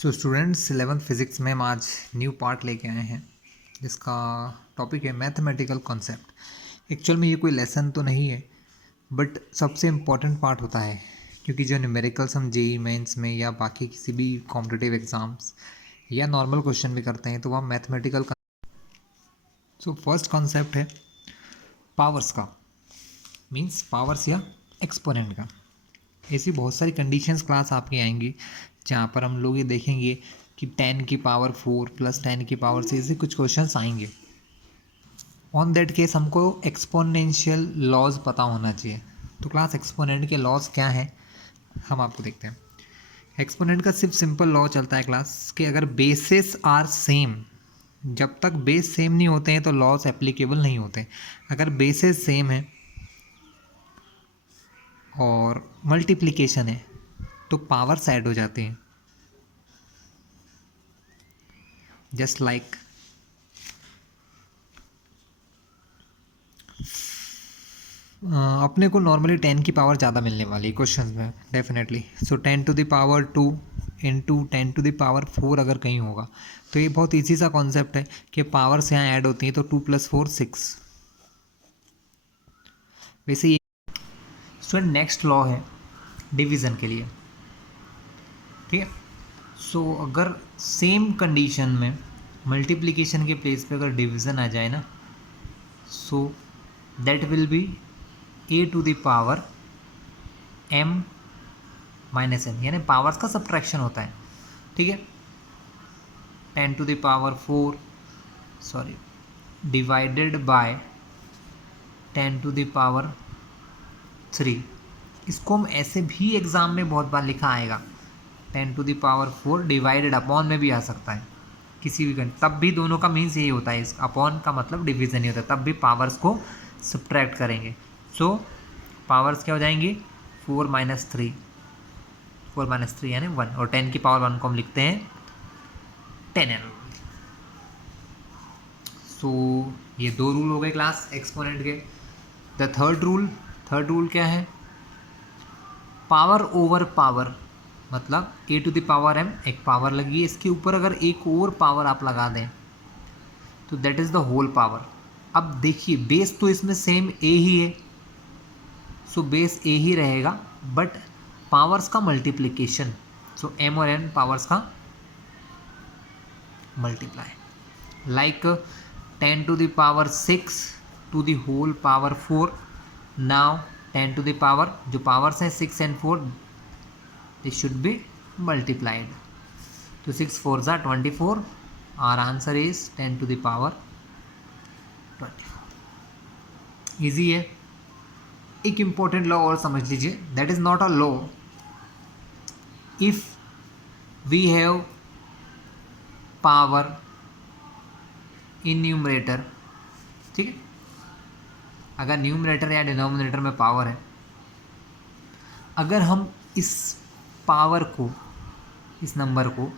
So students 11th physics में हम आज न्यू पार्ट लेके आए हैं जिसका टॉपिक है मैथमेटिकल कॉन्सेप्ट। एक्चुअल में ये कोई लेसन तो नहीं है बट सबसे इम्पॉर्टेंट पार्ट होता है क्योंकि जो न्यूमेरिकल्स हम जेई मेंस में या बाकी किसी भी कॉम्पिटिटिव एग्ज़ाम्स या नॉर्मल क्वेश्चन भी करते हैं तो वह मैथमेटिकल। सो फर्स्ट कॉन्सेप्ट है पावर्स का, मीन्स पावर्स या एक्सपोनेंट का। ऐसी बहुत सारी कंडीशंस क्लास आपकी आएंगी जहाँ पर हम लोग ये देखेंगे कि 10 की पावर 4 प्लस 10 की पावर 6 ऐसे कुछ क्वेश्चंस आएंगे। ऑन दैट केस हमको एक्सपोनेंशियल लॉज पता होना चाहिए। तो क्लास एक्सपोनेंट के लॉज क्या है हम आपको देखते हैं। एक्सपोनेंट का सिर्फ सिंपल लॉ चलता है क्लास कि अगर बेसिस आर सेम, जब तक बेस सेम नहीं होते हैं तो लॉज एप्लीकेबल नहीं होते। अगर बेसिस सेम है और मल्टीप्लिकेशन है तो पावर्स ऐड हो जाती हैं। जस्ट लाइक अपने को नॉर्मली 10 की पावर ज़्यादा मिलने वाली क्वेश्चन में definitely. So 10 to the power 2 into 10 to the power 4 अगर कहीं होगा तो ये बहुत ईजी सा कॉन्सेप्ट है कि पावर्स यहाँ ऐड होती हैं तो 2 + 4 6। वैसे ये स्टूडेंट नेक्स्ट लॉ है डिवीज़न के लिए, ठीक है। सो अगर सेम कंडीशन में मल्टीप्लिकेशन के प्लेस पे अगर डिवीज़न आ जाए ना, so that will be a to the power m minus n, यानी पावर्स का सब्ट्रैक्शन होता है, ठीक है। 10 to the power 4 divided by 10 to the power 3। इसको हम ऐसे भी एग्ज़ाम में बहुत बार लिखा आएगा, 10 to the power 4 divided upon में भी आ सकता है किसी भी तब भी दोनों का मीन्स यही होता है। इस अपॉन का मतलब डिवीज़न ही होता है, तब भी पावर्स को सब्ट्रैक्ट करेंगे। सो पावर्स क्या हो जाएंगी 4 - 3, 4 - 3 यानी 1, और 10 की पावर 1 को हम लिखते हैं 10n। सो ये दो रूल हो गए क्लास एक्सपोनेंट के। द थर्ड रूल क्या है, पावर ओवर पावर, मतलब a to the power m एक पावर लगी है, इसके ऊपर अगर एक और पावर आप लगा दें तो that is the whole power. अब देखिए बेस तो इसमें सेम a ही है, सो बेस a ही रहेगा, बट पावर्स का मल्टीप्लिकेशन, सो m और n पावर्स का multiply. Like 10 to the power 6 to the whole power 4। Now 10 to the power, जो पावर्स हैं 6 and 4, this should be multiplied. तो 6 × 4 = 24। Our answer is 10 to the power 24। Easy है। एक important law और समझ लीजिए, that is not a law if we have power in numerator, ठीक है। अगर न्यूमरेटर या डिनोमिनेटर में पावर है, अगर हम इस पावर को, इस नंबर को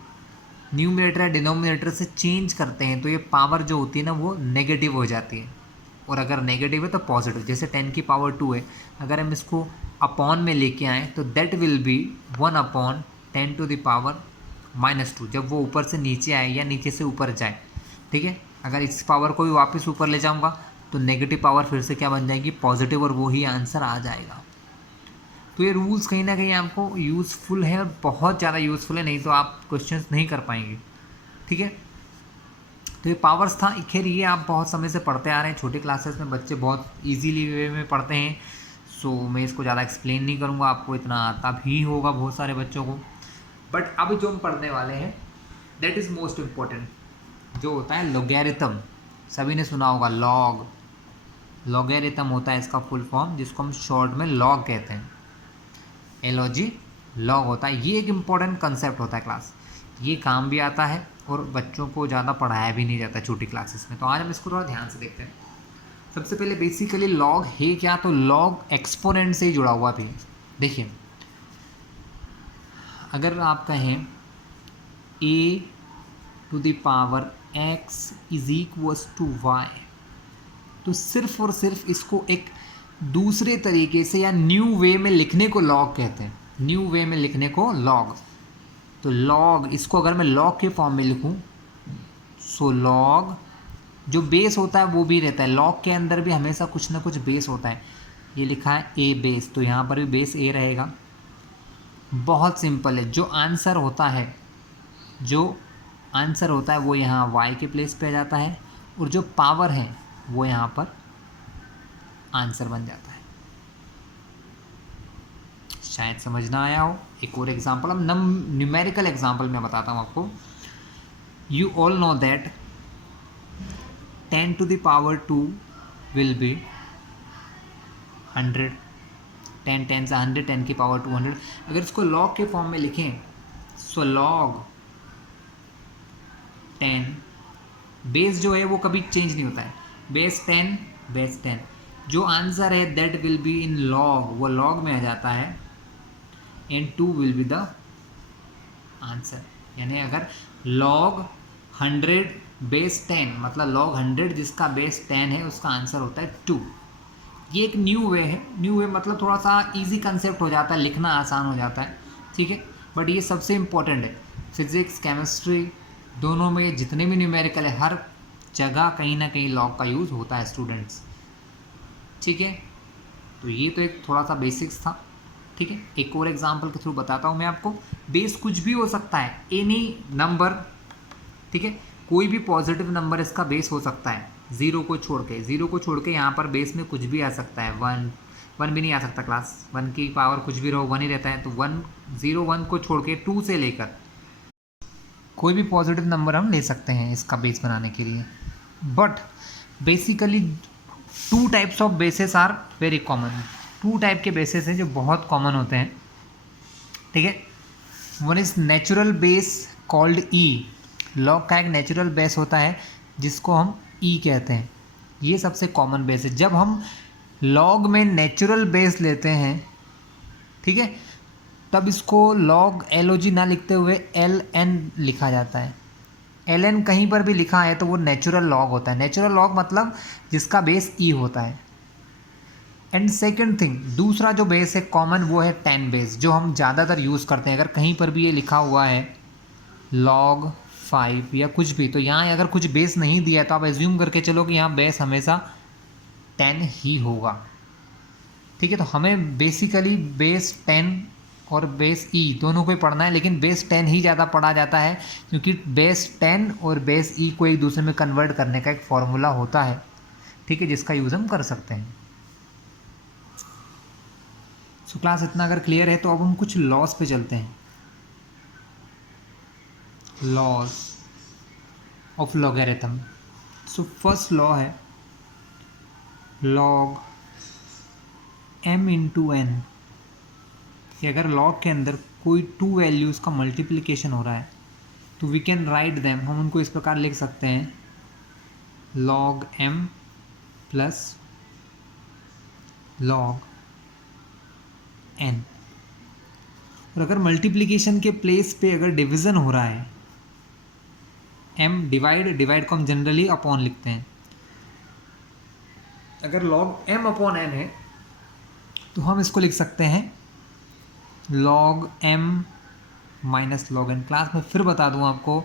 न्यूमरेटर या डिनोमिनेटर से चेंज करते हैं तो ये पावर जो होती है ना वो नेगेटिव हो जाती है, और अगर नेगेटिव है तो पॉजिटिव। जैसे 10 की पावर 2 है, अगर हम इसको अपॉन में लेके आएँ तो that will be 1/10 to the power -2, जब वो ऊपर से नीचे आए या नीचे से ऊपर जाए, ठीक है। अगर इस पावर को भी वापस ऊपर ले जाऊंगा तो नेगेटिव पावर फिर से क्या बन जाएगी, पॉजिटिव, और वो ही आंसर आ जाएगा। तो ये रूल्स कहीं ना कहीं आपको यूज़फुल है, और बहुत ज़्यादा यूज़फुल है, नहीं तो आप क्वेश्चंस नहीं कर पाएंगे, ठीक है। तो ये पावर्स था। खैर ये आप बहुत समय से पढ़ते आ रहे हैं, छोटे क्लासेस में बच्चे बहुत इजीली वे में पढ़ते हैं, सो मैं इसको ज़्यादा एक्सप्लेन नहीं करूँगा, आपको इतना आता भी होगा बहुत सारे बच्चों को। बट अब जो हम पढ़ने वाले हैं दैट इज़ मोस्ट इम्पॉर्टेंट, जो होता है लॉगरिथम। सभी ने सुना होगा लॉग, लॉगरिथम होता है इसका फुल फॉर्म, जिसको हम शॉर्ट में लॉग कहते हैं, एलॉजी लॉग होता है। ये एक इम्पॉर्टेंट कंसेप्ट होता है क्लास, ये काम भी आता है और बच्चों को ज़्यादा पढ़ाया भी नहीं जाता छोटी क्लासेस में। तो आज हम इसको थोड़ा ध्यान से देखते हैं। सबसे पहले बेसिकली लॉग है क्या, तो लॉग एक्सपोनेंट से ही जुड़ा हुआ भी। देखिए अगर आप कहें a to the power x = y, तो सिर्फ और सिर्फ इसको एक दूसरे तरीके से या न्यू वे में लिखने को लॉग कहते हैं। न्यू वे में लिखने को लॉग, तो लॉग, इसको अगर मैं लॉग के फॉर्म में लिखूं, सो लॉग जो बेस होता है वो भी रहता है, लॉग के अंदर भी हमेशा कुछ ना कुछ बेस होता है। ये लिखा है ए बेस, तो यहाँ पर भी बेस ए रहेगा। बहुत सिंपल है, जो आंसर होता है वो यहाँ y के प्लेस पे आ जाता है, और जो पावर है वो यहाँ पर आंसर बन जाता है। शायद समझ ना आया हो। एक और एग्जांपल, अब न्यूमेरिकल एग्जांपल मैं बताता हूँ आपको। You all know that 10 to the power 2 will be 100, 10 10 से 100, 10 की पावर 200। अगर इसको लॉग के फॉर्म में लिखें, सो लॉग 10, बेस जो है वो कभी चेंज नहीं होता है, बेस 10, जो आंसर है that will be in log, वो लॉग में आ जाता है, and 2 will be the answer. यानी अगर लॉग 100 बेस 10, मतलब लॉग 100 जिसका बेस 10 है उसका आंसर होता है 2। ये एक न्यू वे है, न्यू वे मतलब थोड़ा सा इजी कंसेप्ट हो जाता है, लिखना आसान हो जाता है, ठीक है। बट ये सबसे इम्पोर्टेंट है, फिजिक्स केमिस्ट्री दोनों में जितने भी न्यूमेरिकल है, हर जगह कहीं ना कहीं लॉग का यूज़ होता है स्टूडेंट्स, ठीक है। तो ये तो एक थोड़ा सा बेसिक्स था, ठीक है। एक और एग्जांपल के थ्रू बताता हूँ मैं आपको। बेस कुछ भी हो सकता है, एनी नंबर, ठीक है, कोई भी पॉजिटिव नंबर इसका बेस हो सकता है, ज़ीरो को छोड़ के यहाँ पर बेस में कुछ भी आ सकता है। वन भी नहीं आ सकता क्लास, 1 की पावर कुछ भी रहो 1 ही रहता है, तो 1 0 1 को छोड़ के 2 से लेकर कोई भी पॉजिटिव नंबर हम ले सकते हैं इसका बेस बनाने के लिए। But basically 2 types of bases are very common. 2 type के बेसेस हैं जो बहुत कॉमन होते हैं, ठीक है। One is natural base called e, log का एक नेचुरल बेस होता है जिसको हम ई कहते हैं, ये सबसे कॉमन बेस है। जब हम लॉग में नेचुरल बेस लेते हैं, ठीक है, तब इसको लॉग LOG ना लिखते हुए LN लिखा जाता है। LN कहीं पर भी लिखा है तो वो नेचुरल लॉग होता है। नेचुरल लॉग मतलब जिसका बेस ई होता है। एंड सेकेंड थिंग, दूसरा जो बेस है कॉमन, वो है 10 बेस, जो हम ज़्यादातर यूज़ करते हैं। अगर कहीं पर भी ये लिखा हुआ है log 5 या कुछ भी, तो यहाँ अगर कुछ बेस नहीं दिया है तो आप एज्यूम करके चलो कि यहाँ बेस हमेशा 10 ही होगा, ठीक है। तो हमें बेसिकली बेस 10 और बेस ई दोनों को ही पढ़ना है, लेकिन बेस 10 ही ज़्यादा पढ़ा जाता है क्योंकि बेस 10 और बेस ई को एक दूसरे में कन्वर्ट करने का एक फॉर्मूला होता है, ठीक है, जिसका यूज़ हम कर सकते हैं। सो क्लास इतना अगर क्लियर है तो अब हम कुछ लॉस पे चलते हैं। Laws of logarithm. So first law है लॉग m इंटू एन, कि अगर लॉग के अंदर कोई 2 वैल्यूज़ का मल्टीप्लिकेशन हो रहा है तो वी कैन राइट देम, हम उनको इस प्रकार लिख सकते हैं log m plus log n। और अगर मल्टीप्लिकेशन के प्लेस पे अगर डिवीज़न हो रहा है, m डिवाइड को हम जनरली अपॉन लिखते हैं, अगर log m अपॉन n है तो हम इसको लिख सकते हैं log m minus log n। Class में फिर बता दूं आपको,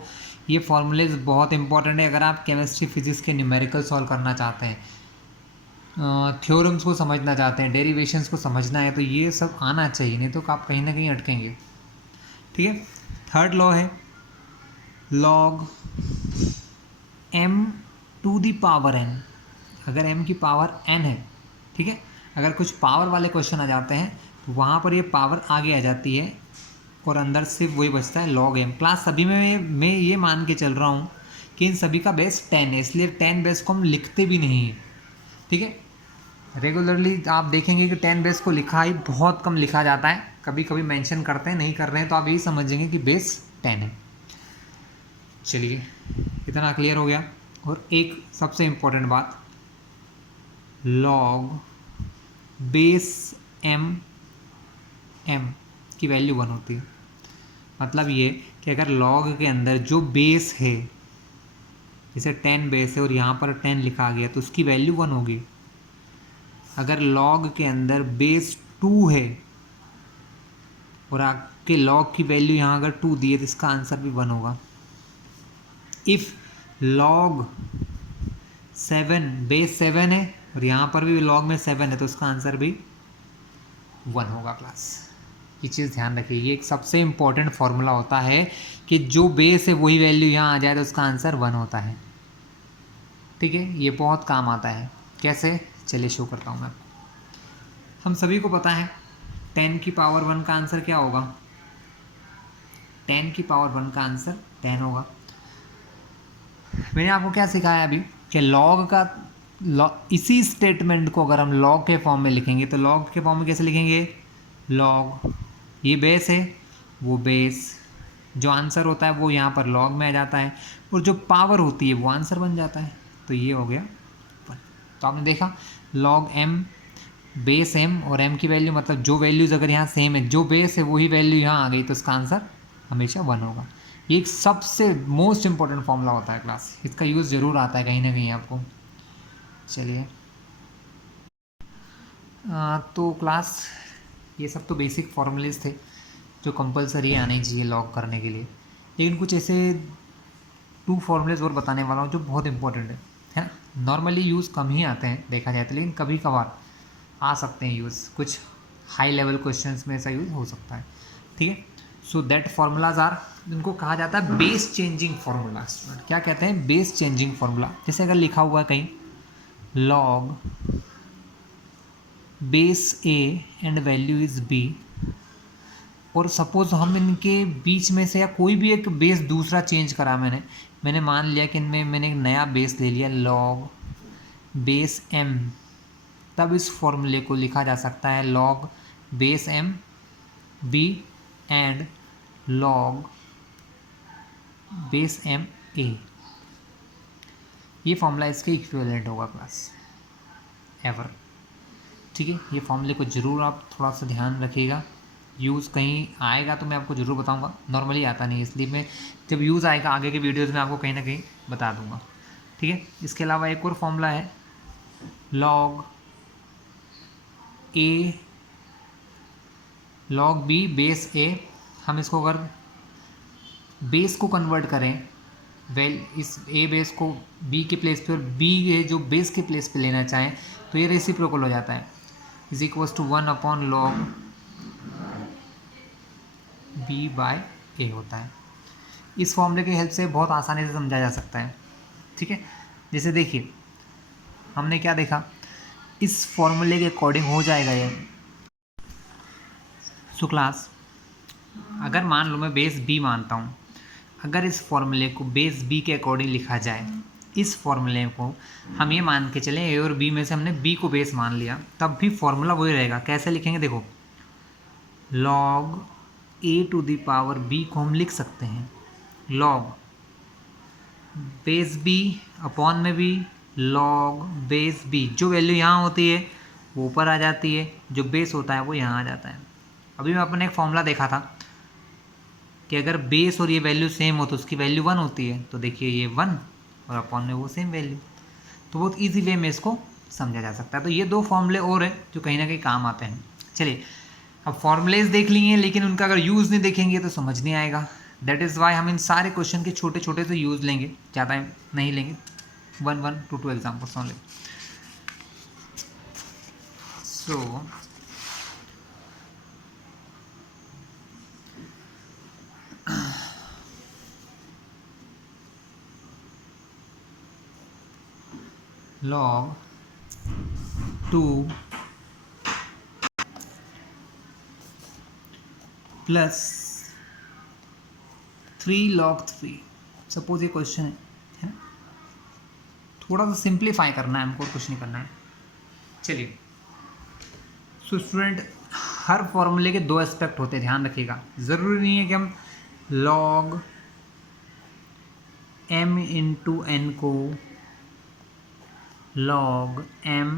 ये फॉर्मूलेज बहुत इंपॉर्टेंट है अगर आप केमिस्ट्री फिजिक्स के न्यूमेरिकल सॉल्व करना चाहते हैं, थ्योरम्स को समझना चाहते हैं, डेरिवेशंस को समझना है, तो ये सब आना चाहिए, नहीं तो आप कहीं ना कहीं अटकेंगे, ठीक है। थर्ड लॉ है log m to the power n। अगर m की पावर n है, ठीक है, अगर कुछ पावर वाले क्वेश्चन आ जाते हैं तो वहाँ पर ये पावर आगे आ जाती है और अंदर सिर्फ वही बचता है log m। क्लास सभी में मैं ये मान के चल रहा हूँ कि इन सभी का बेस 10 है, इसलिए 10 बेस को हम लिखते भी नहीं हैं, ठीक है। रेगुलरली आप देखेंगे कि 10 बेस को लिखा ही बहुत कम लिखा जाता है, कभी कभी मेंशन करते हैं, नहीं कर रहे हैं तो आप यही समझेंगे कि बेस 10 है। चलिए इतना क्लियर हो गया। और एक सबसे इम्पोर्टेंट बात, log बेस m की वैल्यू 1 होती है। मतलब ये कि अगर log के अंदर जो बेस है, जैसे 10 बेस है और यहाँ पर 10 लिखा गया तो उसकी वैल्यू 1 होगी। अगर log के अंदर बेस 2 है और कि लॉग की वैल्यू यहाँ अगर 2 दी है तो इसका आंसर भी 1 होगा। इफ़ लॉग 7 बेस 7 है और यहाँ पर भी लॉग में 7 है तो इसका आंसर भी 1 होगा क्लास। ये चीज़ ध्यान रखिए, ये एक सबसे इम्पॉर्टेंट फॉर्मूला होता है कि जो बेस है वही वैल्यू यहाँ आ जाए तो उसका आंसर 1 होता है। ठीक है, ये बहुत काम आता है। कैसे, चलिए शो करता हूँ मैं। हम सभी को पता है 10 की पावर 1 का आंसर क्या होगा? 10 की पावर 1 का आंसर 10 होगा। मैंने आपको क्या सिखाया अभी कि लॉग का इसी स्टेटमेंट को अगर हम लॉग के फॉर्म में लिखेंगे तो लॉग के फॉर्म में कैसे लिखेंगे? लॉग, ये बेस है, वो बेस, जो आंसर होता है वो यहाँ पर लॉग में आ जाता है और जो पावर होती है वो आंसर बन जाता है। तो ये हो गया 1। तो आपने देखा लॉग m बेस m और m की वैल्यू मतलब जो वैल्यूज़ अगर यहाँ सेम है, जो बेस है वही वैल्यू यहाँ आ गई तो इसका आंसर हमेशा 1 होगा। ये एक सबसे मोस्ट इम्पॉर्टेंट फॉर्मूला होता है क्लास, इसका यूज़ ज़रूर आता है कहीं ना कहीं आपको। चलिए तो क्लास ये सब तो बेसिक फॉर्मूलेज थे जो कंपलसरी आने चाहिए लॉग करने के लिए, लेकिन कुछ ऐसे 2 फॉर्मूलेज और बताने वाला हूँ जो बहुत इंपॉर्टेंट है ना। नॉर्मली यूज़ कम ही आते हैं देखा जाए तो, लेकिन कभी कभार आ सकते हैं यूज़, कुछ हाई लेवल क्वेश्चंस में ऐसा यूज़ हो सकता है। ठीक है, सो दैट फार्मूलाज आर, इनको कहा जाता है बेस चेंजिंग फार्मूला। क्या कहते हैं? Base changing formula. जैसे अगर लिखा हुआ है कहीं log base a and value is b, और सपोज हम इनके बीच में से या कोई भी एक बेस दूसरा चेंज करा मैंने मान लिया कि इनमें मैंने एक नया बेस ले लिया लॉग बेस m, तब इस फॉर्मूले को लिखा जा सकता है log base m b and log base m a। ये फॉर्मूला इसके इक्विवेलेंट होगा क्लास एवर। ठीक है, ये फॉर्मूले को ज़रूर आप थोड़ा सा ध्यान रखिएगा, यूज़ कहीं आएगा तो मैं आपको ज़रूर बताऊंगा, नॉर्मली आता नहीं, इसलिए मैं जब यूज़ आएगा आगे के वीडियोज़ में आपको कहीं ना कहीं बता दूंगा। ठीक है, इसके अलावा एक और फॉर्मूला है लॉग ए लॉग बी बेस ए। हम इसको अगर बेस को कन्वर्ट करें, इस ए बेस को बी के प्लेस पे और बी जो बेस के प्लेस पे लेना चाहें तो ये रेसिप्रोकल हो जाता है, is equals to 1 upon log B by A होता है। इस फॉर्मूले की हेल्प से बहुत आसानी से समझा जा सकता है। ठीक है, जैसे देखिए हमने क्या देखा, इस फॉर्मूले के अकॉर्डिंग हो जाएगा ये। सो क्लास अगर मान लो मैं बेस बी मानता हूँ, अगर इस फॉर्मूले को बेस बी के अकॉर्डिंग लिखा जाए, इस फॉर्मूले को हम ये मान के चलें ए और बी में से हमने बी को बेस मान लिया, तब भी फॉर्मूला वही रहेगा। कैसे लिखेंगे? देखो log a to the power b को हम लिख सकते हैं लॉग बेस बी अपॉन में भी लॉग बेस बी, जो वैल्यू यहाँ होती है वो ऊपर आ जाती है, जो बेस होता है वो यहाँ आ जाता है। अभी मैं अपने एक फॉर्मूला देखा था कि अगर बेस और ये वैल्यू सेम हो तो उसकी वैल्यू 1 होती है, तो देखिए ये 1 और अपॉन में वो सेम वैल्यू, तो बहुत ईजी वे में इसको समझा जा सकता है। तो ये 2 फॉर्मूले और हैं जो कहीं ना कहीं काम आते हैं। चलिए अब फॉर्मूलेज देख लिए हैं, लेकिन उनका अगर यूज़ नहीं देखेंगे तो समझ नहीं आएगा। दैट इज़ वाई हम इन सारे क्वेश्चन के छोटे छोटे से यूज़ लेंगे, ज़्यादा नहीं लेंगे, 1 to 2 examples only. So log 2 plus 3 log 3, suppose ये क्वेश्चन है ना, थोड़ा सा सिंप्लीफाई करना है हमको, कुछ नहीं करना है। चलिए सो स्टूडेंट हर फॉर्मूले के 2 एस्पेक्ट होते हैं, ध्यान रखिएगा। ज़रूरी नहीं है कि हम log m इंटू एन को log m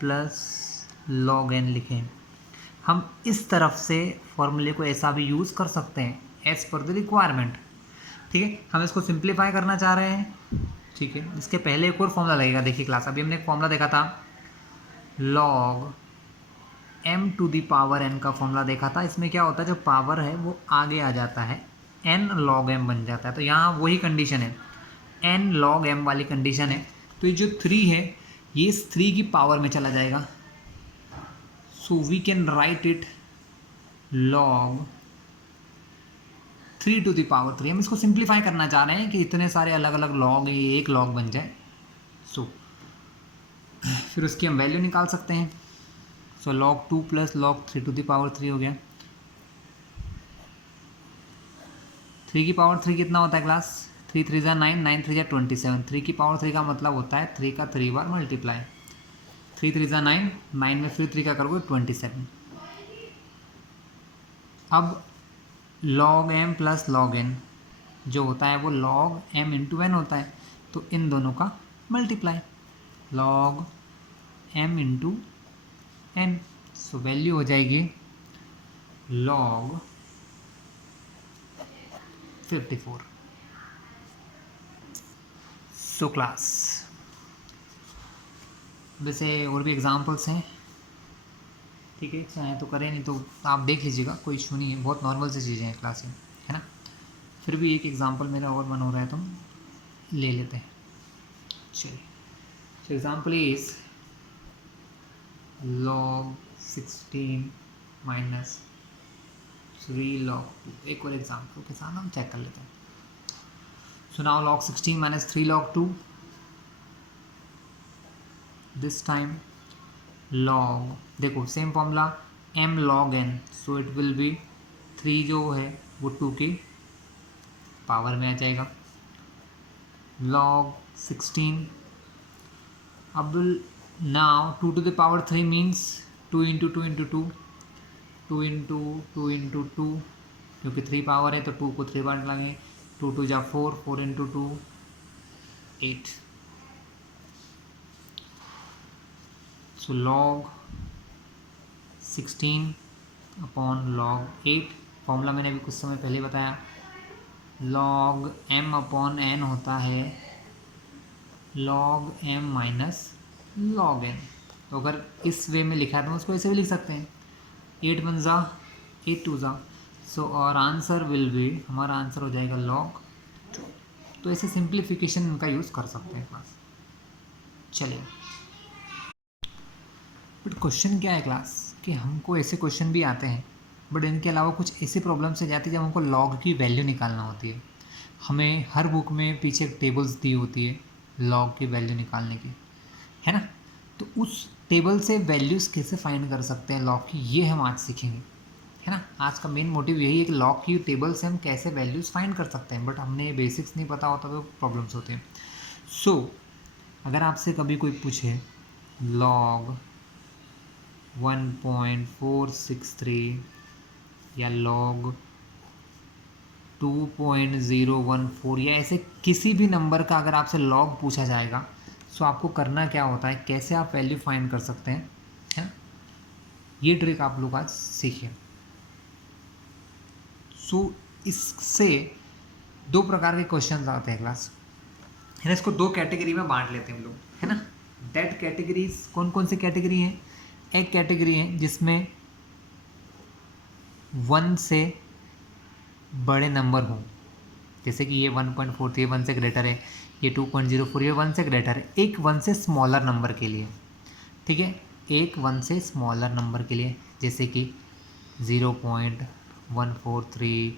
plus log n लिखें। हम इस तरफ से फॉर्मूले को ऐसा भी यूज़ कर सकते हैं एज पर द रिक्वायरमेंट। ठीक है, हम इसको सिंप्लीफाई करना चाह रहे हैं। ठीक है, इसके पहले एक और फॉर्मूला लगेगा। देखिए क्लास अभी हमने एक फॉर्मूला देखा था log m to the power n का फॉर्मूला देखा था, इसमें क्या होता है जो पावर है वो आगे आ जाता है, n log m बन जाता है। तो यहाँ वही कंडीशन है, n log m वाली कंडीशन है। तो ये जो 3 है ये इस 3 की पावर में चला जाएगा, so we can write it log 3 to the power 3। हम इसको सिंप्लीफाई करना चाह रहे हैं कि इतने सारे अलग अलग लॉग ये एक लॉग बन जाए। सो फिर उसकी हम वैल्यू निकाल सकते हैं। So log 2 plus log 3 to the power 3 हो गया। 3 की पावर 3 कितना होता है क्लास? 3 3 जा 9, 9 3 जा 27। 3 की पावर 3 का मतलब होता है 3 का 3 बार मल्टीप्लाई। 3 3 जा 9, 9 में फिर 3 का करोगे 27। अब log m plus log n जो होता है वो log m इंटू n होता है, तो इन दोनों का multiply log m into n। So value हो जाएगी log 54। सो क्लास वैसे और भी एग्जांपल्स हैं, ठीक है, चाहे तो करें नहीं तो आप देख लीजिएगा, कोई इशू नहीं है, बहुत नॉर्मल सी चीज़ें हैं क्लास में, है ना। फिर भी एक एग्जांपल मेरा और मन हो रहा है तो ले लेते हैं। चलिए example is log 16 minus 3 log 2। एक और एग्जांपल के साथ हम चेक कर लेते हैं। So now log 16 minus 3 log 2, this time log, देखो same formula m log n, so it will be 3 जो है वो 2 की पावर में आ जाएगा log 16। अब now 2 to the power 3 means 2 into 2 into 2, 2 into 2 into 2, क्योंकि 3 पावर है तो 2 को 3 बार लगाएंगे, 2 2 जा 4, 4 इंटू 2 8। सो log 16 अपॉन log 8, फॉर्मूला मैंने अभी कुछ समय पहले बताया, log m अपॉन n होता है log m minus log n। तो अगर इस वे में लिखा है तो उसको ऐसे भी लिख सकते हैं, 8 1 जा 8 2 जा, सो और आंसर विल बी, हमारा आंसर हो जाएगा log 2। तो ऐसे सिंप्लीफिकेशन का यूज़ कर सकते हैं क्लास। चलिए बट क्वेश्चन क्या है क्लास कि हमको ऐसे क्वेश्चन भी आते हैं, बट इनके अलावा कुछ ऐसी प्रॉब्लम्स से जाती है जब हमको लॉग की वैल्यू निकालना होती है। हमें हर बुक में पीछे टेबल्स दी होती है लॉग की वैल्यू निकालने की, है ना। तो उस टेबल से वैल्यूज़ कैसे फाइंड कर सकते हैं लॉग की, ये हम आज सीखेंगे, है ना। आज का मेन मोटिव यही है कि लॉग की टेबल से हम कैसे वैल्यूज़ फाइंड कर सकते हैं, बट हमने बेसिक्स नहीं पता होता तो प्रॉब्लम्स होते हैं। सो अगर आपसे कभी कोई पूछे लॉग 1.463 या log 2.014 या ऐसे किसी भी नंबर का अगर आपसे log पूछा जाएगा, सो आपको करना क्या होता है, कैसे आप वैल्यू फाइंड कर सकते हैं, है ना। ये ट्रिक आप लोग आज सीखिए। सो इससे दो प्रकार के क्वेश्चन आते हैं क्लास, है ना। इसको दो कैटेगरी में बांट लेते हैं हम लोग, है ना। दैट कैटेगरीज कौन कौन सी कैटेगरी हैं? एक कैटेगरी है जिसमें 1 से बड़े नंबर हों, जैसे कि ये 1.43 ये 1 से ग्रेटर है, ये 2.04 ये 1 से ग्रेटर है, एक 1 से स्मॉलर नंबर के लिए, ठीक है, एक 1 से स्मॉलर नंबर के लिए, जैसे कि 0.143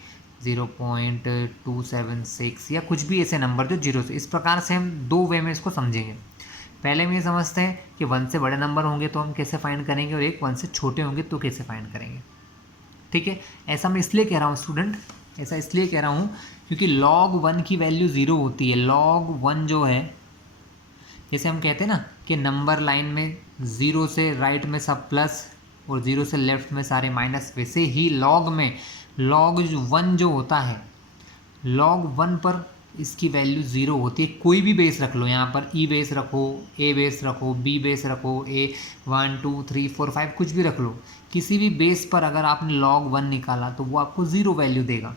0.276 या कुछ भी ऐसे नंबर जो जीरो से। इस प्रकार से हम दो वे में इसको समझेंगे। पहले हम ये समझते हैं कि 1 से बड़े नंबर होंगे तो हम कैसे फाइंड करेंगे, और एक 1 से छोटे होंगे तो कैसे फाइंड करेंगे, ठीक है। ऐसा मैं इसलिए कह रहा हूँ स्टूडेंट, ऐसा इसलिए कह रहा हूँ क्योंकि log 1 की वैल्यू 0 होती है। log 1 जो है, जैसे हम कहते हैं ना कि नंबर लाइन में 0 से राइट में सब प्लस और 0 से लेफ्ट में सारे माइनस, वैसे ही log में log 1 जो होता है, log 1 पर इसकी वैल्यू 0 होती है। कोई भी बेस रख लो, यहाँ पर ई बेस रखो, ए बेस रखो, बी बेस रखो, ए 1 2 3 4 5 कुछ भी रख लो, किसी भी बेस पर अगर आपने log 1 निकाला तो वो आपको 0 वैल्यू देगा,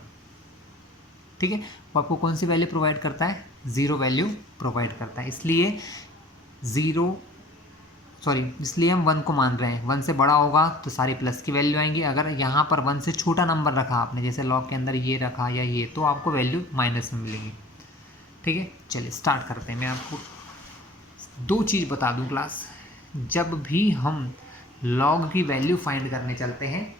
ठीक है। वो आपको कौन सी वैल्यू प्रोवाइड करता है? 0 वैल्यू प्रोवाइड करता है। इसलिए 0 सॉरी, इसलिए हम 1 को मान रहे हैं। 1 से बड़ा होगा तो सारी प्लस की वैल्यू आएंगी। अगर यहाँ पर 1 से छोटा नंबर रखा आपने, जैसे लॉग के अंदर ये रखा या ये, तो आपको वैल्यू माइनस में मिलेगी। ठीक है, चलिए स्टार्ट करते हैं। मैं आपको 2 चीज़ बता दूं क्लास, जब भी हम लॉग की वैल्यू फाइंड करने चलते हैं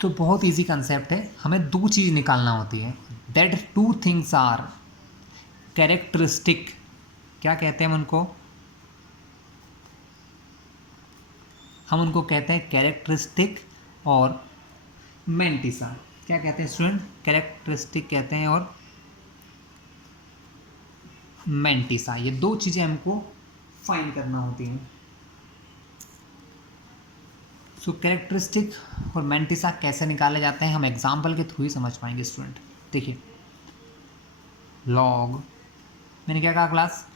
तो बहुत इजी कंसेप्ट है, हमें 2 चीज़ निकालना होती है। दैट 2 थिंग्स आर कैरेक्टरिस्टिक, क्या कहते हैं हम उनको कहते हैं कैरेक्टरिस्टिक और मेंटिसा। क्या कहते हैं स्टूडेंट? कैरेक्टरिस्टिक कहते हैं और मेंटिसा। ये 2 चीज़ें हमको फाइंड करना होती हैं। सो कैरेक्टरिस्टिक और मेंटिसा कैसे निकाले जाते हैं हम एग्जाम्पल के थ्रू ही समझ पाएंगे स्टूडेंट। देखिए, लॉग, मैंने क्या कहा क्लास,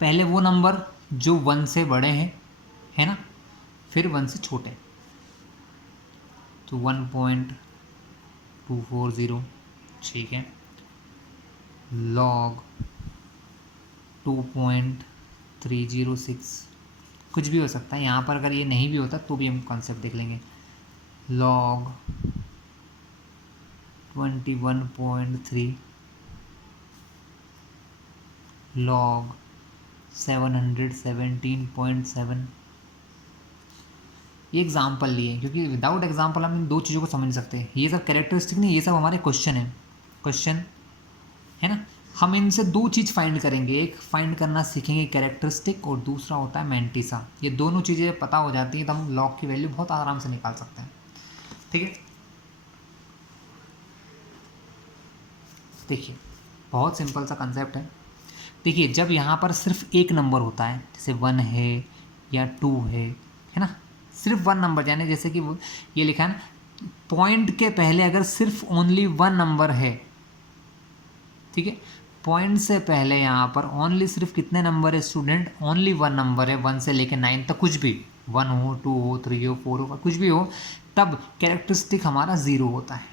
पहले वो नंबर जो 1 से बड़े हैं, है ना, फिर 1 से छोटे, तो 1.240, ठीक है। लॉग 2.306, कुछ भी हो सकता है यहाँ पर। अगर ये नहीं भी होता तो भी हम कॉन्सेप्ट देख लेंगे। Log 21.3, log 717.7। ये एग्जाम्पल लिए, क्योंकि विदाउट एग्जाम्पल हम इन 2 चीज़ों को समझ नहीं सकते। ये सब कैरेक्टरिस्टिक नहीं, ये सब हमारे क्वेश्चन है, क्वेश्चन है ना। हम इनसे 2 चीज़ फाइंड करेंगे, एक फाइंड करना सीखेंगे कैरेक्टरिस्टिक, और दूसरा होता है मेंटिसा। ये दोनों चीज़ें पता हो जाती हैं तो हम लॉग की वैल्यू बहुत आराम से निकाल सकते हैं। ठीक है, देखिए बहुत सिंपल सा कंसेप्ट है। देखिए, जब यहाँ पर सिर्फ एक नंबर होता है, जैसे 1 है या 2 है ना, सिर्फ 1 नंबर, यानी जैसे कि वो ये लिखा है ना, पॉइंट के पहले अगर सिर्फ ओनली 1 नंबर है, ठीक है, पॉइंट से पहले यहाँ पर ओनली सिर्फ कितने नंबर है स्टूडेंट? ओनली 1 नंबर है, 1 से लेकर 9 तक, कुछ भी 1 हो, 2 हो, 3 हो, 4 हो, कुछ भी हो, तब कैरेक्टरिस्टिक हमारा 0 होता है।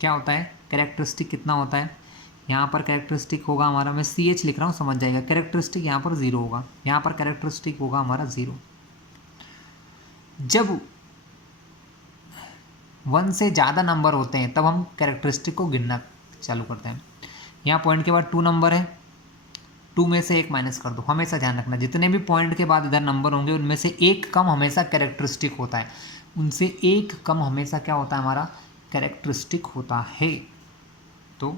क्या होता है? कैरेक्टरिस्टिक कितना होता है? यहाँ पर कैरेक्टरिस्टिक होगा हमारा, मैं CH लिख रहा हूँ, समझ जाएगा। कैरेक्टरिस्टिक यहाँ पर 0 होगा, यहाँ पर कैरेक्टरिस्टिक होगा हमारा 0। जब 1 से ज़्यादा नंबर होते हैं तब हम कैरेक्टरिस्टिक को गिनना चालू करते हैं। यहाँ पॉइंट के बाद 2 नंबर है, 2 में से 1 माइनस कर दो। हमेशा ध्यान रखना, जितने भी पॉइंट के बाद इधर नंबर होंगे उनमें से 1 कम हमेशा कैरेक्टरिस्टिक होता है, उनसे 1 कम हमेशा क्या होता है? हमारा कैरेक्टरिस्टिक होता है। तो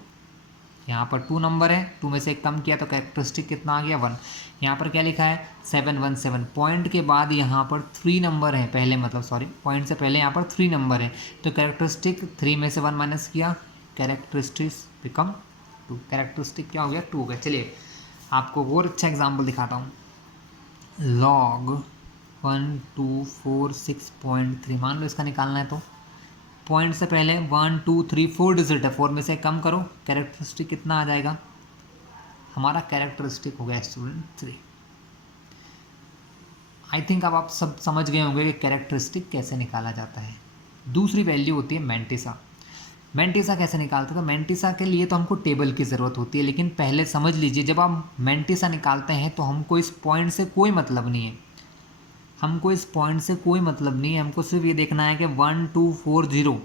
यहाँ पर 2 नंबर है, 2 में से 1 कम किया तो कैरेक्टरिस्टिक कितना आ गया? 1। यहाँ पर क्या लिखा है? 717। पॉइंट के बाद यहाँ पर 3 नंबर है पहले, मतलब सॉरी, पॉइंट से पहले यहाँ पर 3 नंबर है, तो कैरेक्टरिस्टिक 3 में से 1 माइनस किया, कैरेक्टरिस्टिक बिकम 2। कैरेक्टरिस्टिक क्या हो गया? 2 हो गया। चलिए आपको और अच्छा एग्जाम्पल दिखाता हूँ। लॉग 1246.3, मान लो इसका निकालना है, तो पॉइंट से पहले 1 2 3 4 डिजिट है, 4 में से कम करो, कैरेक्टरिस्टिक कितना आ जाएगा? हमारा कैरेक्टरिस्टिक हो गया स्टूडेंट 3। आई थिंक अब आप सब समझ गए होंगे कि कैरेक्टरिस्टिक कैसे निकाला जाता है। दूसरी वैल्यू होती है मेंटिसा। मेंटिसा कैसे निकालते हैं? तो मेंटिसा के लिए तो हमको टेबल की ज़रूरत होती है, लेकिन पहले समझ लीजिए, जब आप मेंटिसा निकालते हैं तो हमको इस पॉइंट से कोई मतलब नहीं है, हमको इस पॉइंट से कोई मतलब नहीं है, हमको सिर्फ ये देखना है कि 1240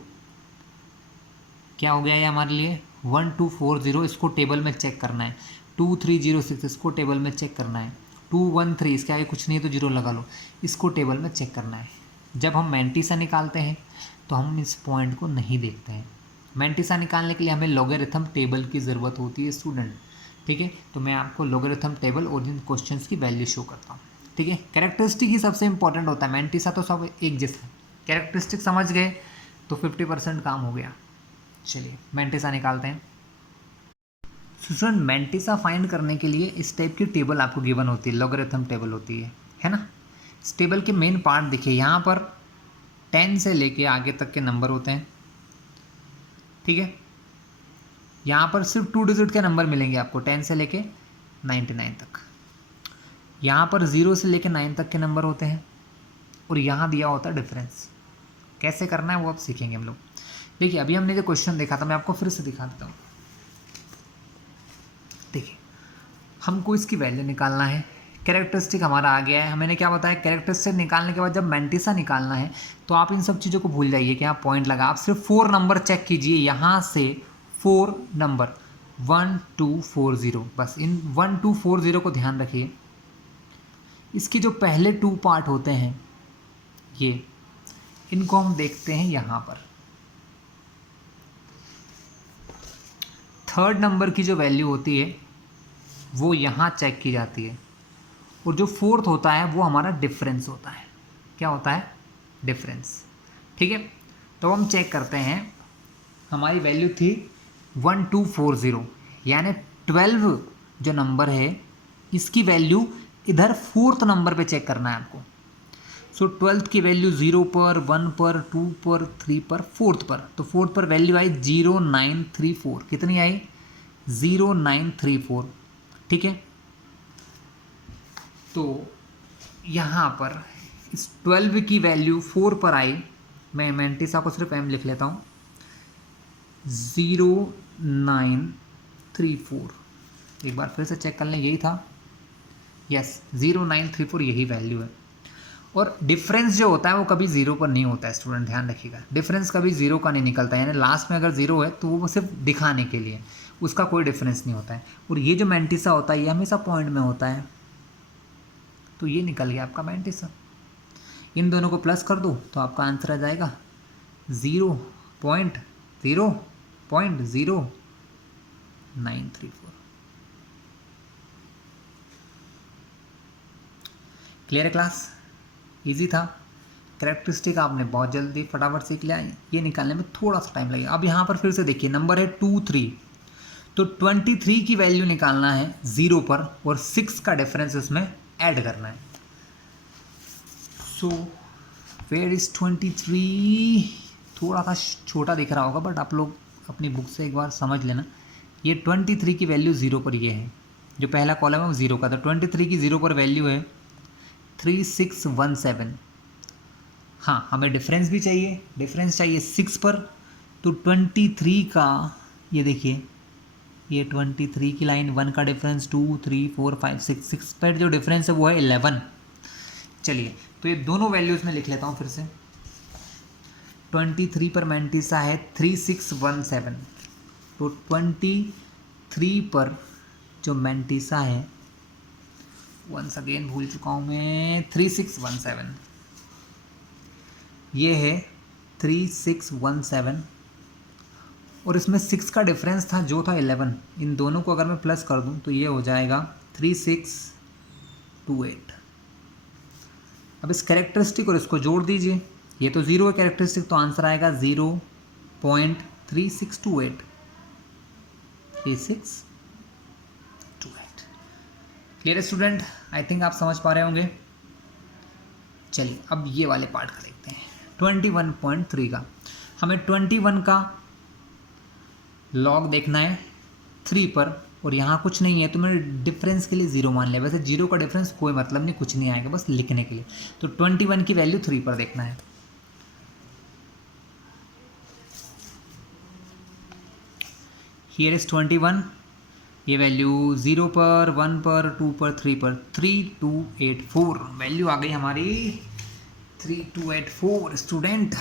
क्या हो गया ये हमारे लिए? 1240, इसको टेबल में चेक करना है। 2306, इसको टेबल में चेक करना है। 213, इसके आगे कुछ नहीं है तो 0 लगा लो, इसको टेबल में चेक करना है। जब हम मेंटिसा निकालते हैं तो हम इस पॉइंट को नहीं देखते हैं। मेंटिसा निकालने के लिए हमें लॉगरिथम टेबल की ज़रूरत होती है स्टूडेंट। ठीक है, तो मैं आपको लॉगरिथम टेबल और इन क्वेश्चंस की वैल्यू शो करता हूँ। ठीक है, कैरेक्टरिस्टिक ही सबसे इंपॉर्टेंट होता है, मेंटिसा तो सब एक जैसा है। कैरेक्टरिस्टिक समझ गए तो 50% काम हो गया। चलिए मेंटिसा निकालते हैं। स्टूडेंट, मेंटिसा फाइंड करने के लिए इस टाइप की टेबल आपको गिवन होती है, लॉगरिथम टेबल होती है ना। इस टेबल के मेन पार्ट देखिए, यहाँ पर 10 से लेके आगे तक के नंबर होते हैं। ठीक है, यहाँ पर सिर्फ 2 डिजिट के नंबर मिलेंगे आपको, 10 से लेके 99 तक। यहाँ पर 0 से लेके 9 तक के नंबर होते हैं, और यहाँ दिया होता है डिफरेंस। कैसे करना है वो अब सीखेंगे हम लोग। देखिए अभी हमने जो क्वेश्चन देखा था, मैं आपको फिर से दिखा देता हूँ। देखिए हमको इसकी वैल्यू निकालना है। कैरेक्टरिस्टिक हमारा आ गया है, हमने क्या बताया, कैरेक्टरिस्टिक निकालने के बाद जब मैंटिसा निकालना है तो आप इन सब चीज़ों को भूल जाइए कि यहाँ पॉइंट लगा, आप सिर्फ 4 नंबर चेक कीजिए, यहाँ से 4 नंबर 1 2 4 0, बस इन 1 2 4 0 को ध्यान रखिए। इसके जो पहले 2 पार्ट होते हैं ये, इनको हम देखते हैं यहाँ पर। थर्ड नंबर की जो वैल्यू होती है वो यहाँ चेक की जाती है, और जो फोर्थ होता है वो हमारा डिफरेंस होता है। क्या होता है? डिफरेंस। ठीक है, तो हम चेक करते हैं। हमारी वैल्यू थी 1240, यानी 12 जो नंबर है इसकी वैल्यू इधर फोर्थ नंबर पे चेक करना है आपको। सो 12th की वैल्यू 0 पर, 1 पर, 2 पर, 3 पर, फोर्थ पर। तो फोर्थ पर वैल्यू आई 0934। कितनी आई? 0934। ठीक है, तो यहाँ पर इस 12 की वैल्यू 4 पर आई। मैं मैंटिसा को सिर्फ m लिख लेता हूँ, 0934। एक बार फिर से चेक कर लें, यही था, यस 0934 यही वैल्यू है। और डिफरेंस जो होता है वो कभी जीरो पर नहीं होता है स्टूडेंट, ध्यान रखिएगा। डिफरेंस कभी जीरो का नहीं निकलता है, यानी लास्ट में अगर जीरो है तो वो सिर्फ दिखाने के लिए, उसका कोई डिफरेंस नहीं होता है। और ये जो मैंटिसा होता है ये हमेशा पॉइंट में होता है, तो ये निकल गया आपका मैंटिसा। इन दोनों को प्लस कर दो तो आपका आंसर आ जाएगा 0.0934। क्लियर है क्लास? इजी था। कैरेक्टरिस्टिक आपने बहुत जल्दी फटाफट सीख लिया, ये निकालने में थोड़ा सा टाइम लगेगा। अब यहाँ पर फिर से देखिए, नंबर है 2 3, तो 23 की वैल्यू निकालना है 0 पर, और 6 का डिफरेंस इसमें ऐड करना है। So where is 23? थोड़ा सा छोटा दिख रहा होगा, बट आप लोग अपनी बुक से एक बार समझ लेना। ये 23 की वैल्यू 0 पर ये है, जो पहला कॉलम है वो 0 का था। 23 की 0 पर वैल्यू है 3617। हाँ, हमें डिफरेंस भी चाहिए, डिफरेंस चाहिए 6 पर। तो 23 का, ये देखिए, ये 23 की लाइन 1 का डिफरेंस 2 3 4 5 6 पर जो डिफरेंस है वो है 11। चलिए, तो ये दोनों वैल्यूज़ में लिख लेता हूँ फिर से। 23 पर मैंटिसा है 3617, तो 23 पर जो मैंटिसा है, वंस अगेन भूल चुका हूँ मैं, 3617, ये है 3617, और इसमें 6 का डिफरेंस था जो था 11। इन दोनों को अगर मैं प्लस कर दूं तो ये हो जाएगा 3628। अब इस कैरेक्टरिस्टिक और इसको जोड़ दीजिए, ये तो 0 है कैरेक्टरिस्टिक, तो आंसर आएगा 0.3628। 3628। क्लियर है स्टूडेंट? आई थिंक आप समझ पा रहे होंगे। चलिए, अब ये वाले पार्ट का देखते हैं। 21.3 का, हमें 21 का लॉग देखना है 3 पर, और यहाँ कुछ नहीं है तो मैंने डिफरेंस के लिए 0 मान लिया। वैसे 0 का डिफरेंस कोई मतलब नहीं, कुछ नहीं आएगा, बस लिखने के लिए। तो 21 की वैल्यू 3 पर देखना है। हियर इज 21, ये वैल्यू 0 पर, 1 पर, 2 पर, 3 पर, 3284 वैल्यू आ गई हमारी। 3284 स्टूडेंट,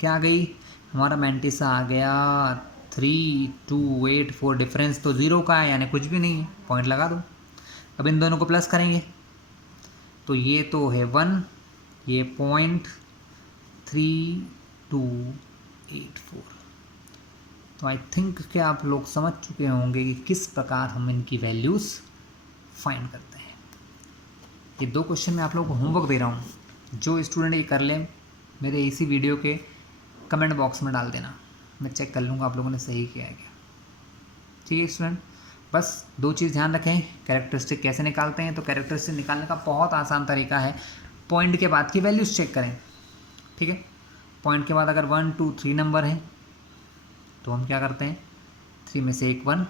क्या आ गई? हमारा मैंटिसा आ गया 3284। डिफरेंस तो 0 का है, यानी कुछ भी नहीं है, पॉइंट लगा दो। अब इन दोनों को प्लस करेंगे तो ये तो है 1, ये 0.3284। तो आई थिंक कि आप लोग समझ चुके होंगे कि किस प्रकार हम इनकी वैल्यूज़ फाइंड करते हैं। ये 2 क्वेश्चन मैं आप लोगों को होमवर्क दे रहा हूँ, जो स्टूडेंट ये कर लें मेरे इसी वीडियो के कमेंट बॉक्स में डाल देना, मैं चेक कर लूँगा आप लोगों ने सही किया है क्या। ठीक है स्टूडेंट, बस 2 चीज़ ध्यान रखें। कैरेक्टरिस्टिक कैसे निकालते हैं? तो कैरेक्टरिस्टिक निकालने का बहुत आसान तरीका है, पॉइंट के बाद की वैल्यूज़ चेक करें। ठीक है, पॉइंट के बाद अगर 1 2 3 नंबर हैं तो हम क्या करते हैं, 3 में से एक 1,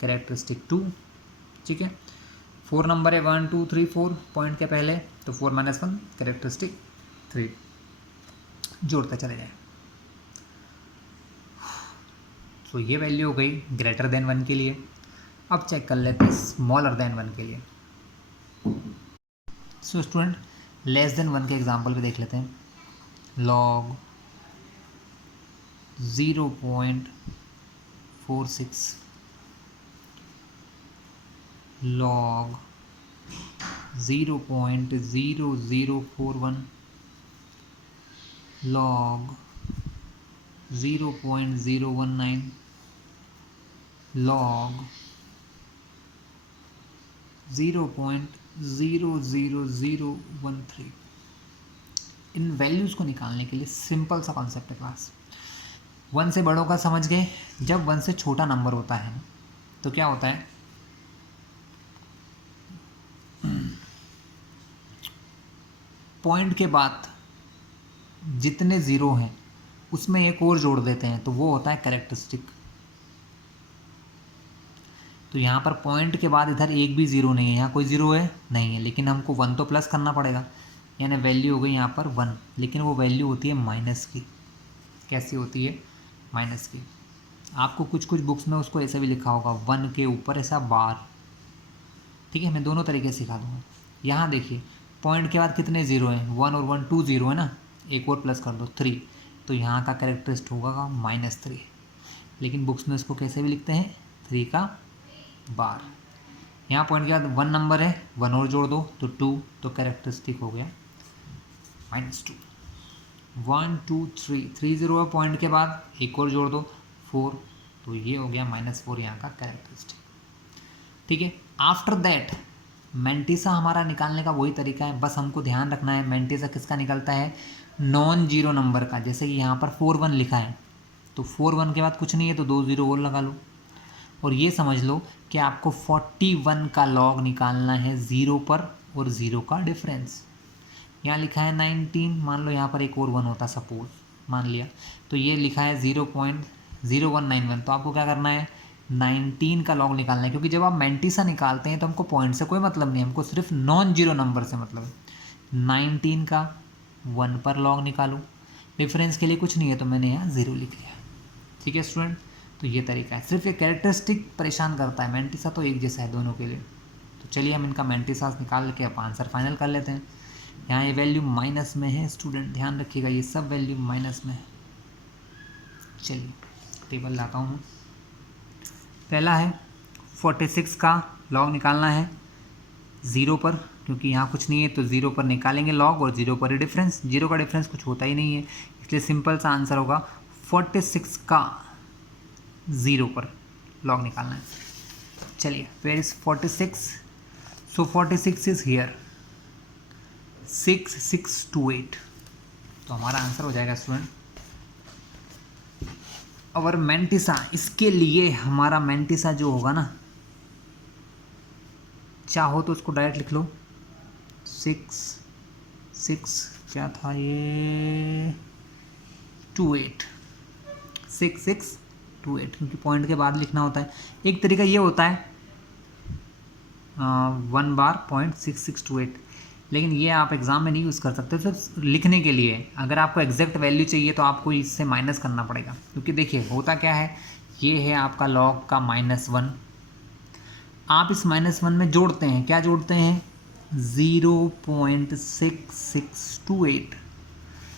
कैरेक्टरिस्टिक 2। ठीक है, 4 नंबर है 1 2 3 4 पॉइंट के पहले, तो 4 - 1 कैरेक्टरिस्टिक 3, जोड़ते चले जाए। तो ये वैल्यू हो गई ग्रेटर देन 1 के लिए। अब चेक कर लेते हैं स्मॉलर देन 1 के लिए। सो स्टूडेंट लेस देन 1 के एग्जांपल भी देख लेते हैं। Log 0.46, log 0.0041, log 0.019, log 0.00013। इन वैल्यूज़ को निकालने के लिए सिंपल सा कॉन्सेप्ट है क्लास। 1 से बड़ों का समझ गए। जब 1 से छोटा नंबर होता है तो क्या होता है, पॉइंट के बाद जितने ज़ीरो हैं उसमें एक और जोड़ देते हैं तो वो होता है कैरेक्टरिस्टिक। तो यहाँ पर पॉइंट के बाद इधर एक भी ज़ीरो नहीं है, यहाँ कोई ज़ीरो है नहीं है, लेकिन हमको 1 तो प्लस करना पड़ेगा, यानी वैल्यू हो गई यहाँ पर 1, लेकिन वो वैल्यू होती है माइनस की। कैसी होती है? माइनस की। आपको कुछ कुछ बुक्स में उसको ऐसे भी लिखा होगा 1 के ऊपर ऐसा बार। ठीक है, मैं दोनों तरीके से सिखा दूँगा। यहाँ देखिए पॉइंट के बाद कितने ज़ीरो हैं, 1 और 1 2 ज़ीरो है ना, एक और प्लस कर दो 3, तो यहाँ का कैरेक्टरिस्ट होगा -3। लेकिन बुक्स में इसको कैसे भी लिखते हैं 3 का बार। यहाँ पॉइंट के बाद 1 नंबर है, 1 और जोड़ दो तो 2, तो कैरेक्टरिस्टिक हो गया -2। 1 2 3 3 ज़ीरो है पॉइंट के बाद, एक और जोड़ दो 4, तो ये हो गया -4 यहाँ का कैरेक्टरिस्टिक। ठीक है, आफ्टर दैट मैंटिसा हमारा निकालने का वही तरीका है, बस हमको ध्यान रखना है मैंटिसा किसका निकलता है, नॉन जीरो नंबर का। जैसे कि यहाँ पर 4 1 लिखा है तो 4 1 के बाद कुछ नहीं है तो 2 ज़ीरो और लगा लो। और ये समझ लो कि आपको 41 का लॉग निकालना है 0 पर और 0 का डिफरेंस। यहाँ लिखा है 19, मान लो यहाँ पर एक और 1 होता सपोज, मान लिया, तो ये लिखा है 0.0191, तो आपको क्या करना है 19 का लॉग निकालना है। क्योंकि जब आप मैंटिसा निकालते हैं तो हमको पॉइंट से कोई मतलब नहीं, हमको सिर्फ नॉन जीरो नंबर से मतलब है। 19 का 1 पर लॉग निकालो, डिफरेंस के लिए कुछ नहीं है तो मैंने यहाँ 0 लिख लिया। ठीक है स्टूडेंट, तो ये तरीका है। सिर्फ ये कैरेक्टरिस्टिक परेशान करता है, मैंटिसा तो एक जैसा है दोनों के लिए। तो चलिए हम इनका मैंटिसास निकाल के अब आंसर फाइनल कर लेते हैं। यहाँ ये वैल्यू माइनस में है स्टूडेंट, ध्यान रखिएगा ये सब वैल्यू माइनस में है। चलिए टेबल लाता हूँ। पहला है 46 का लॉग निकालना है 0 पर, क्योंकि यहाँ कुछ नहीं है तो 0 पर निकालेंगे लॉग और 0 पर ही डिफरेंस। 0 का डिफरेंस कुछ होता ही नहीं है, इसलिए सिंपल सा आंसर होगा 46 का 0 पर लॉग निकालना है। चलिए where is 46, so 46 is here 6628, तो हमारा आंसर हो जाएगा स्टूडेंट और मैंटिसा। इसके लिए हमारा मैंटिसा जो होगा ना, चाहो तो उसको डायरेक्ट लिख लो 6 क्या था ये 28, 6628, क्योंकि पॉइंट के बाद लिखना होता है। एक तरीका ये होता है 1 बार .6628, लेकिन ये आप एग्ज़ाम में नहीं यूज़ कर सकते, सिर्फ लिखने के लिए। अगर आपको एग्जैक्ट वैल्यू चाहिए तो आपको इससे माइनस करना पड़ेगा, क्योंकि देखिए होता क्या है, ये है आपका लॉग का -1, आप इस -1 में जोड़ते हैं, क्या जोड़ते हैं 0.6628,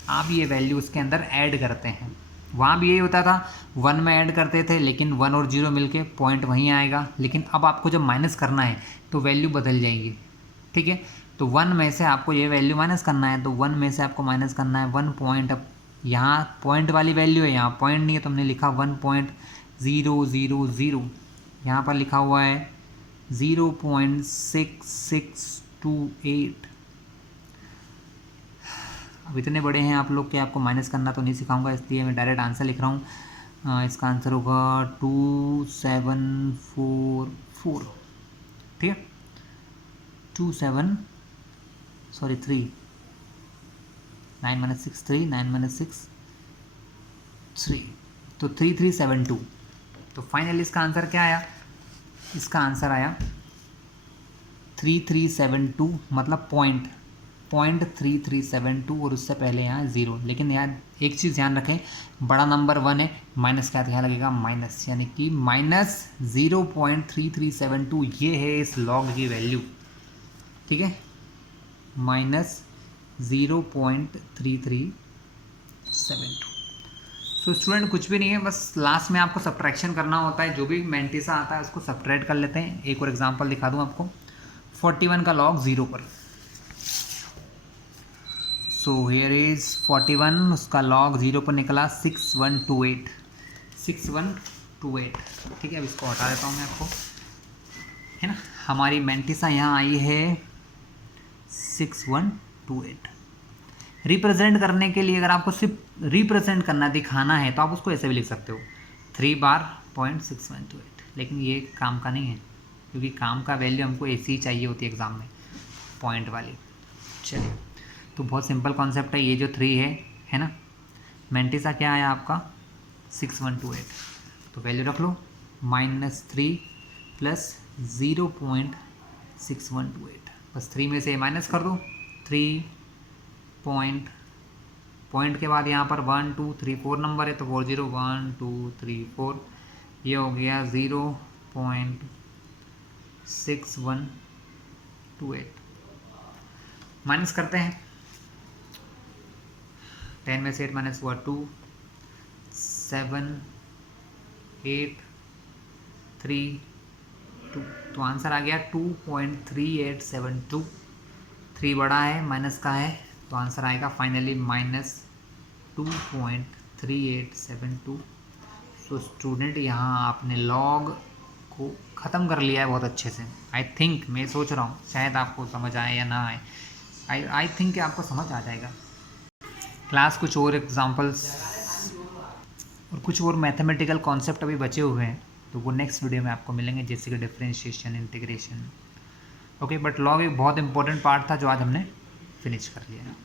आप ये वैल्यू उसके अंदर ऐड करते हैं। वहाँ भी यही होता था, 1 में ऐड करते थे लेकिन 1 और 0 मिलके पॉइंट वहीं आएगा, लेकिन अब आपको जब माइनस करना है तो वैल्यू बदल जाएगी। ठीक है, तो 1 में से आपको ये वैल्यू माइनस करना है, तो 1 में से आपको माइनस करना है 1 पॉइंट। अब यहाँ पॉइंट वाली वैल्यू है, यहाँ पॉइंट नहीं है तो हमने लिखा 1.000, यहाँ पर लिखा हुआ है 0.6628। अब इतने बड़े हैं आप लोग कि आपको माइनस करना तो नहीं सिखाऊंगा, इसलिए मैं डायरेक्ट आंसर लिख रहा हूँ। इसका आंसर होगा 2744। ठीक है, 3 9 - 6 3 9 - 6 3, तो 3372। तो फाइनली इसका आंसर क्या आया, इसका आंसर आया 3372, मतलब पॉइंट 0.3372 और उससे पहले यहाँ 0। लेकिन यार एक चीज़ ध्यान रखें, बड़ा नंबर 1 है, माइनस का क्या लगेगा माइनस, यानी कि -0.3372 ये है इस लॉग की वैल्यू, ठीक है, -0.3372। सो स्टूडेंट कुछ भी नहीं है, बस लास्ट में आपको सब्ट्रैक्शन करना होता है, जो भी मैंटिसा आता है उसको सब्ट्रैक्ट कर लेते हैं। एक और एग्जांपल दिखा दूं आपको, 41 का लॉग 0 पर। सो हियर इज 41, उसका लॉग 0 पर निकला 6128, 6128, ठीक है। अब इसको हटा देता हूँ मैं आपको, है ना। हमारी मैंटिसा यहाँ आई है 6128। रिप्रेजेंट करने के लिए अगर आपको सिर्फ रिप्रेजेंट करना, दिखाना है, तो आप उसको ऐसे भी लिख सकते हो 3 बार 0.6128, लेकिन ये काम का नहीं है, क्योंकि काम का वैल्यू हमको ऐसी ही चाहिए होती है एग्ज़ाम में, पॉइंट वाली। चलिए, तो बहुत सिंपल कॉन्सेप्ट है, ये जो 3 है ना, मैंटिसा क्या आया आपका 6128, तो वैल्यू रख लो -3 प्लस 0.6128, बस 3 में से माइनस कर दो, 3 पॉइंट के बाद यहाँ पर 1 2 3 4 नंबर है, तो 40 1 2 3 4, ये हो गया 0.6128। माइनस करते हैं, 10 में से 8 माइनस हुआ 2, 7 8 3 2, तो आंसर आ गया 2.3872। 3 बड़ा है, माइनस का है, तो आंसर आएगा फाइनली -2.3872। सो स्टूडेंट यहाँ आपने लॉग को ख़त्म कर लिया है बहुत अच्छे से। आई थिंक, मैं सोच रहा हूँ शायद आपको समझ आए या ना आए, आई थिंक कि आपको समझ आ जाएगा। क्लास कुछ और एग्जांपल्स और कुछ और मैथमेटिकल कॉन्सेप्ट अभी बचे हुए हैं, तो वो नेक्स्ट वीडियो में आपको मिलेंगे, जैसे कि differentiation, integration. Okay, but log एक बहुत इंपॉर्टेंट पार्ट था जो आज हमने फिनिश कर लिया है।